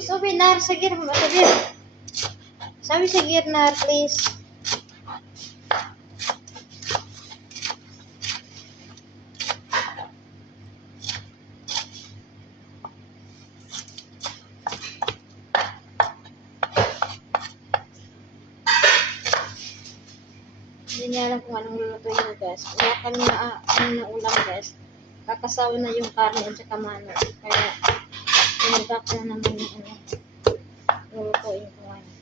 Sabi, Nar, sige, sabi. Sabi, sige, Nar, please. Hindi niya alam kung anong lulutuin mo, guys. Wala kami na ulam, guys. Kakasawa na yung karne at saka manok. Kaya, pinagka ko na naman yung lulutuin ko ngayon.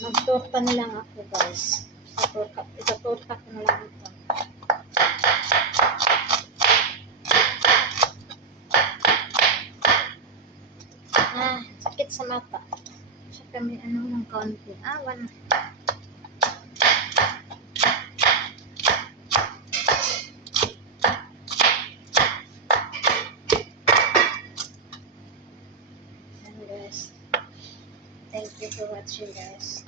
Magtorta na lang ako, guys. Itatorta ko na lang ito. Sakit sa mata. Saka may ng kaunti. Wala. And guys, thank you for watching, guys.